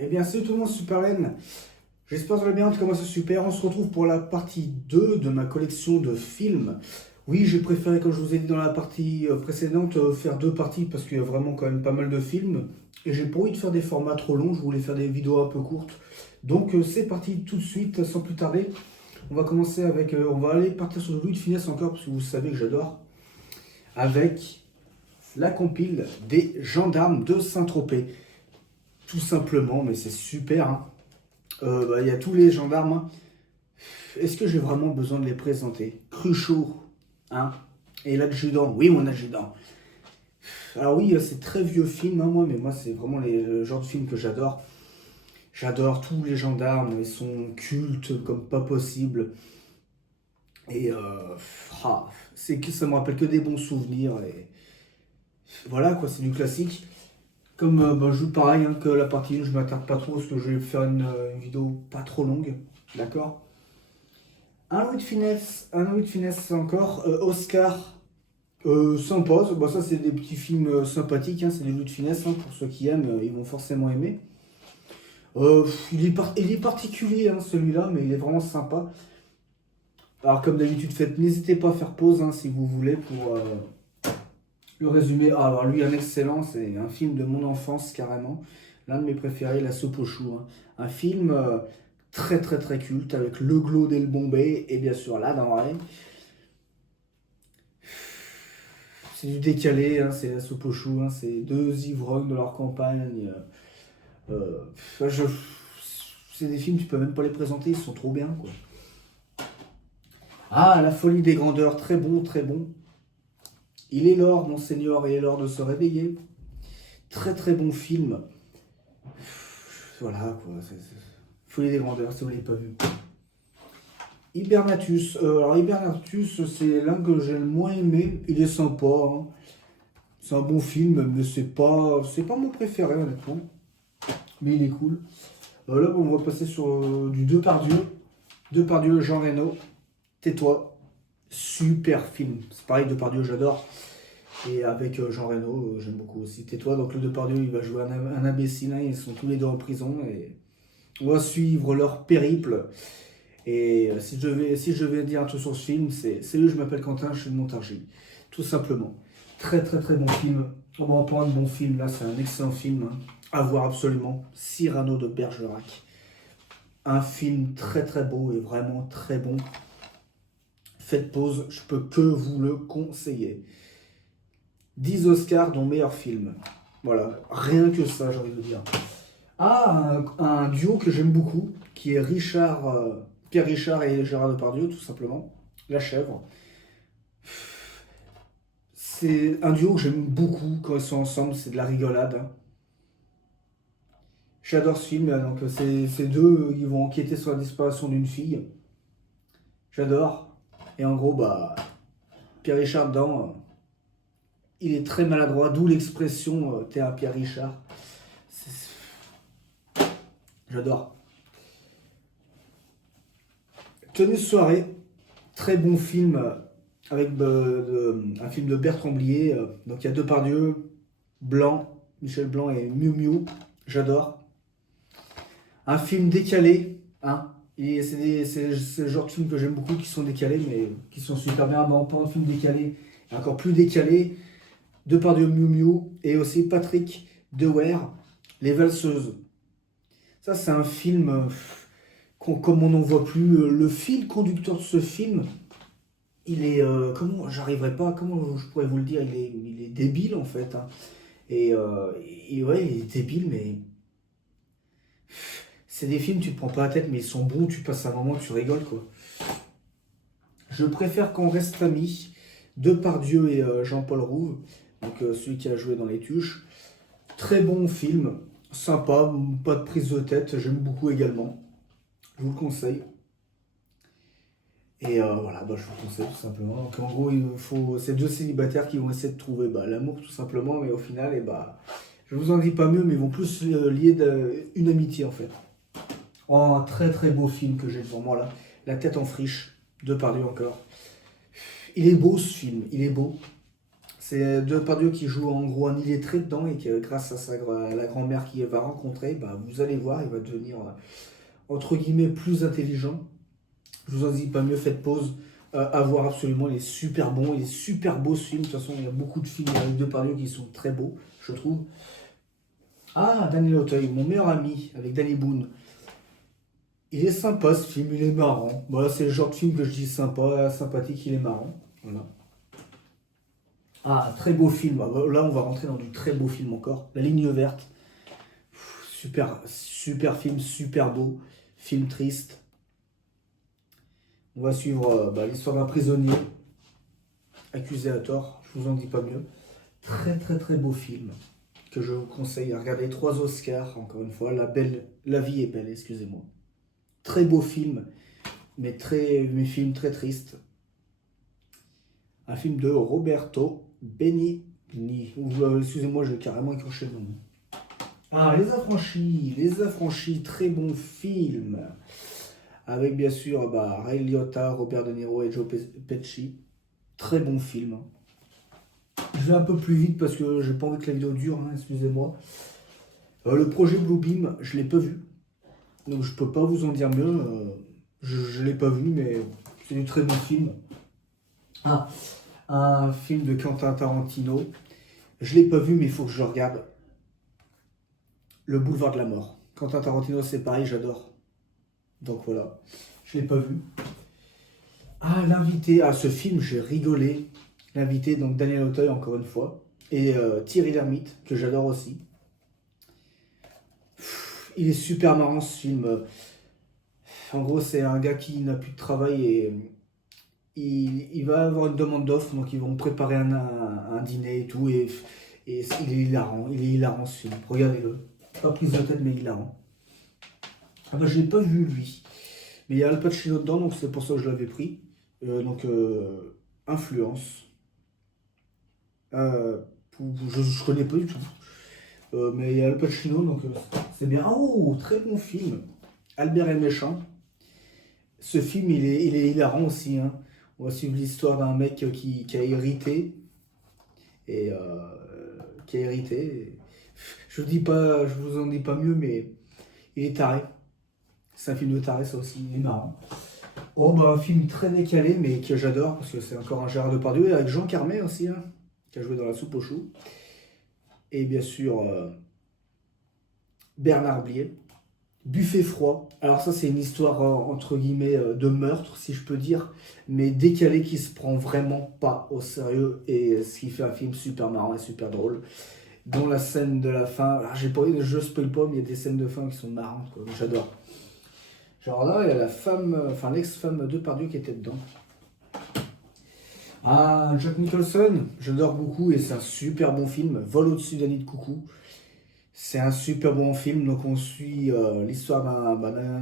Eh bien, salut tout le monde, Super Len. J'espère que vous allez bien, en tout cas moi c'est super. On se retrouve pour la partie 2 de ma collection de films. Oui, j'ai préféré, comme je vous ai dit dans la partie précédente, faire deux parties parce qu'il y a vraiment quand même pas mal de films. Et j'ai pas envie de faire des formats trop longs, je voulais faire des vidéos un peu courtes. Donc c'est parti tout de suite, sans plus tarder. On va commencer avec, on va aller partir sur Louis de Finesse encore, parce que vous savez que j'adore. Avec la compile des gendarmes de Saint-Tropez. Tout simplement, mais c'est super, hein. Il y a tous les gendarmes, hein. Est-ce que j'ai vraiment besoin de les présenter? Cruchot, hein? Et l'adjudant, oui, mon adjudant. Alors oui, c'est très vieux film, hein, moi, mais moi, c'est vraiment le genre de film que j'adore. J'adore tous les gendarmes, ils sont cultes comme pas possible. Et c'est que ça me rappelle que des bons souvenirs. Et voilà, quoi, c'est du classique. Comme je joue pareil hein, que la partie 1, je m'attarde pas trop parce que je vais faire une vidéo pas trop longue. D'accord? Un Louis de finesse encore. Oscar, sympa. Bah, ça, c'est des petits films sympathiques. Hein, c'est des Louis de finesse. Hein, pour ceux qui aiment, ils vont forcément aimer. Il est particulier hein, celui-là, mais il est vraiment sympa. Alors, comme d'habitude, n'hésitez pas à faire pause hein, si vous voulez pour le résumé. Ah, alors, lui, un excellent. C'est un film de mon enfance carrément. L'un de mes préférés, La soupe aux choux. Hein. Un film très très très culte avec le Glo et le Bombay et bien sûr la denrée. C'est du décalé, hein, c'est la soupe aux choux, hein, c'est deux ivrognes de leur campagne. Enfin, c'est des films, tu peux même pas les présenter, ils sont trop bien, quoi. Ah, La folie des grandeurs, très bon, très bon. Il est l'heure, monseigneur, il est l'heure de se réveiller. Très très bon film. Voilà, quoi. Folie des grandeurs, si vous l'avez pas vu. Hibernatus. Alors, Hibernatus, c'est l'un que j'ai le moins aimé. Il est sympa, hein. C'est un bon film, mais c'est pas mon préféré, honnêtement. Mais il est cool. Là, on va passer sur du Depardieu. Depardieu, Jean Reno. Tais-toi. Super film. C'est pareil, Depardieu, j'adore. Et avec Jean Reno, j'aime beaucoup aussi. Tais-toi. Donc, le Depardieu, il va jouer un imbécile. Hein, ils sont tous les deux en prison. Et on va suivre leur périple. Et si je vais dire un truc sur ce film, c'est Salut, je m'appelle Quentin, je suis de Montargis. Tout simplement. Très, très, très bon film. On va en parler de bon film. Là, c'est un excellent film. Hein. À voir absolument. Cyrano de Bergerac. Un film très très beau et vraiment très bon. Faites pause, je peux que vous le conseiller. 10 Oscars dont meilleur film. Voilà, rien que ça, j'ai envie de dire. Ah, un duo que j'aime beaucoup, qui est Pierre Richard et Gérard Depardieu, tout simplement. La Chèvre. C'est un duo que j'aime beaucoup quand ils sont ensemble, c'est de la rigolade. Hein. J'adore ce film, donc c'est deux, ils vont enquêter sur la disparition d'une fille. J'adore. Et en gros, Pierre Richard dedans, il est très maladroit, d'où l'expression t'es un Pierre Richard. J'adore. Tenue de soirée, très bon film avec un film de Bertrand Blier. Donc il y a Depardieu, Blanc, Michel Blanc et Miu Miu. J'adore. Un film décalé, hein. C'est le genre de film que j'aime beaucoup qui sont décalés, mais qui sont super bien. Non, pas un film décalé, encore plus décalé. Depardieu Miu Miu et aussi Patrick Dewey, Les Valseuses. Ça, c'est un film comme on n'en voit plus. Le fil conducteur de ce film, il est. Comment j'arriverai pas, comment je pourrais vous le dire, il est débile en fait. Hein. Et ouais, il est débile, mais. C'est des films, tu te prends pas la tête, mais ils sont bons, tu passes un moment, tu rigoles quoi. Je préfère qu'on reste amis. Depardieu et Jean-Paul Rouve, donc celui qui a joué dans Les Tuches. Très bon film, sympa, pas de prise de tête, j'aime beaucoup également. Je vous le conseille. Et voilà, je vous le conseille tout simplement. Donc en gros, c'est deux célibataires qui vont essayer de trouver l'amour tout simplement, mais au final, je vous en dis pas mieux, mais ils vont plus lier une amitié en fait. Oh, un très très beau film que j'ai devant moi là, La tête en friche, Depardieu encore. Il est beau ce film, il est beau. C'est Depardieu qui joue en gros un illettré dedans et que grâce à, à la grand-mère qu'il va rencontrer, bah, vous allez voir, il va devenir entre guillemets plus intelligent. Je vous en dis pas mieux, faites pause. À voir absolument, il est super bon, il est super beau ce film. De toute façon, il y a beaucoup de films avec Depardieu qui sont très beaux, je trouve. Ah, Daniel Auteuil, mon meilleur ami, avec Danny Boone. Il est sympa ce film, il est marrant. Voilà, c'est le genre de film que je dis sympa, sympathique, il est marrant. Voilà. Ah, très beau film. Ah, là, on va rentrer dans du très beau film encore. La ligne verte. Super, super film, super beau. Film triste. On va suivre l'histoire d'un prisonnier accusé à tort. Je vous en dis pas mieux. Très, très, très beau film que je vous conseille à regarder. 3 Oscars, encore une fois. La vie est belle, excusez-moi. Très beau film, mais film très triste. Un film de Roberto Benigni. Excusez-moi, je vais carrément écorcher le nom. Ah, Les Affranchis, très bon film. Avec bien sûr Ray Liotta, Robert De Niro et Joe Pesci. Très bon film. Je vais un peu plus vite parce que j'ai pas envie que la vidéo dure, hein, excusez-moi. Le projet Bluebeam, je l'ai pas vu. Donc je peux pas vous en dire mieux. Je l'ai pas vu, mais c'est du très bon film. Ah, un film de Quentin Tarantino. Je l'ai pas vu, mais il faut que je le regarde. Le Boulevard de la Mort. Quentin Tarantino, c'est pareil, j'adore. Donc voilà, je l'ai pas vu. Ah, l'invité. Ah, ce film, j'ai rigolé. L'invité, donc Daniel Auteuil, encore une fois. Et Thierry Lhermitte, que j'adore aussi. Il est super marrant ce film. En gros, c'est un gars qui n'a plus de travail et il va avoir une demande d'offre, donc ils vont préparer un dîner et tout. Et il est hilarant ce film. Regardez-le. Pas prise de tête, mais hilarant. Ah bah, je l'ai pas vu lui. Mais il y a Al Pacino dedans, donc c'est pour ça que je l'avais pris. Influence. Euh, je connais pas du tout. Mais il y a Al Pacino, donc c'est bien. Oh, très bon film. Albert est méchant. Ce film, il est hilarant aussi, hein. On va suivre l'histoire d'un mec qui a hérité. Et qui a hérité. Je vous dis pas, je vous en dis pas mieux, mais il est taré. C'est un film de taré, ça aussi, il est marrant. Oh, bah, un film très décalé, mais que j'adore, parce que c'est encore un Gérard Depardieu, et avec Jean Carmet aussi, hein, qui a joué dans La Soupe aux choux. Et bien sûr, Bernard Blier. Buffet froid. Alors ça, c'est une histoire, entre guillemets, de meurtre, si je peux dire, mais décalé qui se prend vraiment pas au sérieux, et ce qui fait un film super marrant et super drôle. Dont la scène de la fin, alors, j'ai pas envie de je spoil pas, mais il y a des scènes de fin qui sont marrantes, quoi. J'adore. Genre là, il y a la femme, enfin l'ex-femme de Depardieu qui était dedans. Ah, Jack Nicholson, j'adore beaucoup et c'est un super bon film. Vol au-dessus d'un nid de coucou. C'est un super bon film. Donc on suit l'histoire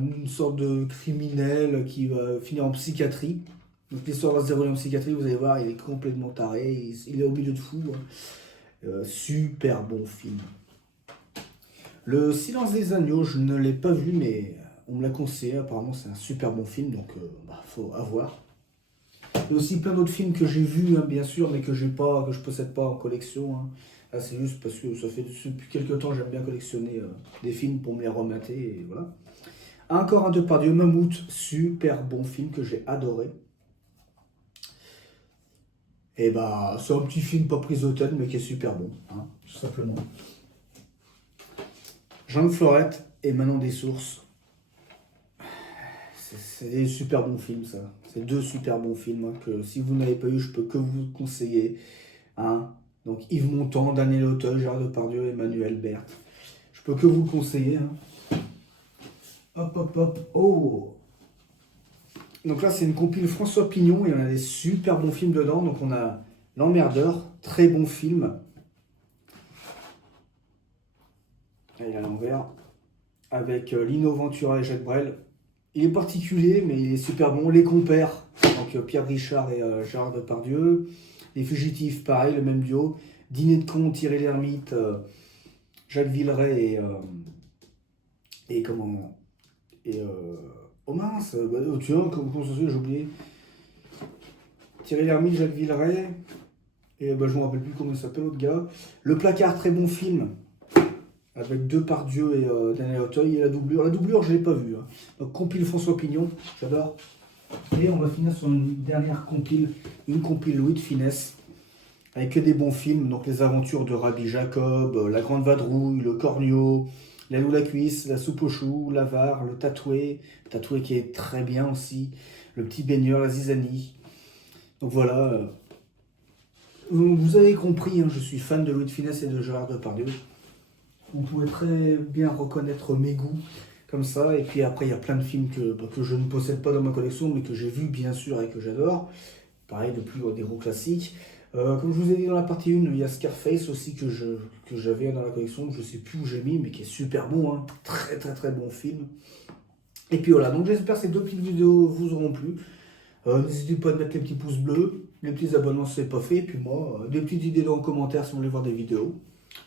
d'une sorte de criminel qui va finir en psychiatrie. Donc l'histoire va se dérouler en psychiatrie, vous allez voir, il est complètement taré, il est au milieu de fou, hein. Super bon film. Le Silence des agneaux, je ne l'ai pas vu, mais on me l'a conseillé. Apparemment, c'est un super bon film, donc faut avoir. Il y a aussi plein d'autres films que j'ai vus, hein, bien sûr, mais que j'ai pas, que je possède pas en collection, hein. Là, c'est juste parce que ça fait depuis quelques temps, j'aime bien collectionner des films pour me les remater, et voilà. Encore un Depardieu, Mammouth, super bon film que j'ai adoré. Et bah, c'est un petit film pas pris au tête, mais qui est super bon, hein, tout simplement. Jean Florette et Manon des Sources. C'est des super bons films, ça. C'est 2 super bons films, hein, que si vous n'avez pas eu, je peux que vous conseiller, hein. Donc Yves Montand, Daniel Auteuil, Gérard Depardieu, Emmanuel Berthe. Je peux que vous le conseiller, hein. Hop, hop, hop. Oh. Donc là, c'est une compile François Pignon et on a des super bons films dedans. Donc on a L'Emmerdeur, très bon film. Allez, à l'envers. Avec Lino Ventura et Jacques Brel. Il est particulier, mais il est super bon. Les Compères, donc Pierre Richard et Gérard Depardieu. Les Fugitifs, pareil, le même duo. Dîner de con, Thierry Lhermitte, Jacques Villeray et comment. Oh mince, tu vois, comment ça se fait, j'ai oublié. Thierry Lhermitte, Jacques Villeray Et je ne me rappelle plus comment il s'appelle l'autre gars. Le Placard, très bon film. Avec Depardieu et Daniel Auteuil. Et la doublure. La doublure, je ne l'ai pas vue. Hein. Donc, compile François Pignon, j'adore. Et on va finir sur une dernière compile. Une compile Louis de Funès. Avec que des bons films. Donc, Les Aventures de Rabbi Jacob, La Grande Vadrouille, Le Cornio, La Loue la Cuisse, La Soupe aux choux, L'Avare, Le Tatoué. Le Tatoué qui est très bien aussi. Le Petit Baigneur, La Zizanie. Donc voilà. Vous avez compris, hein, je suis fan de Louis de Funès et de Gérard Depardieu. Vous pouvez très bien reconnaître mes goûts comme ça. Et puis après, il y a plein de films que je ne possède pas dans ma collection, mais que j'ai vu bien sûr et que j'adore. Pareil, de plus des gros classiques. Comme je vous ai dit dans la partie 1, il y a Scarface aussi que j'avais dans la collection. Je ne sais plus où j'ai mis, mais qui est super bon. Hein. Très très très bon film. Et puis voilà, donc j'espère que ces 2 petites vidéos vous auront plu. N'hésitez pas à mettre les petits pouces bleus, les petits abonnements si ce n'est pas fait, et puis moi, des petites idées dans les commentaires si vous voulez voir des vidéos.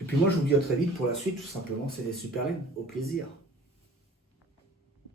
Et puis moi, je vous dis à très vite pour la suite, tout simplement, c'est les Super Laine. Au plaisir.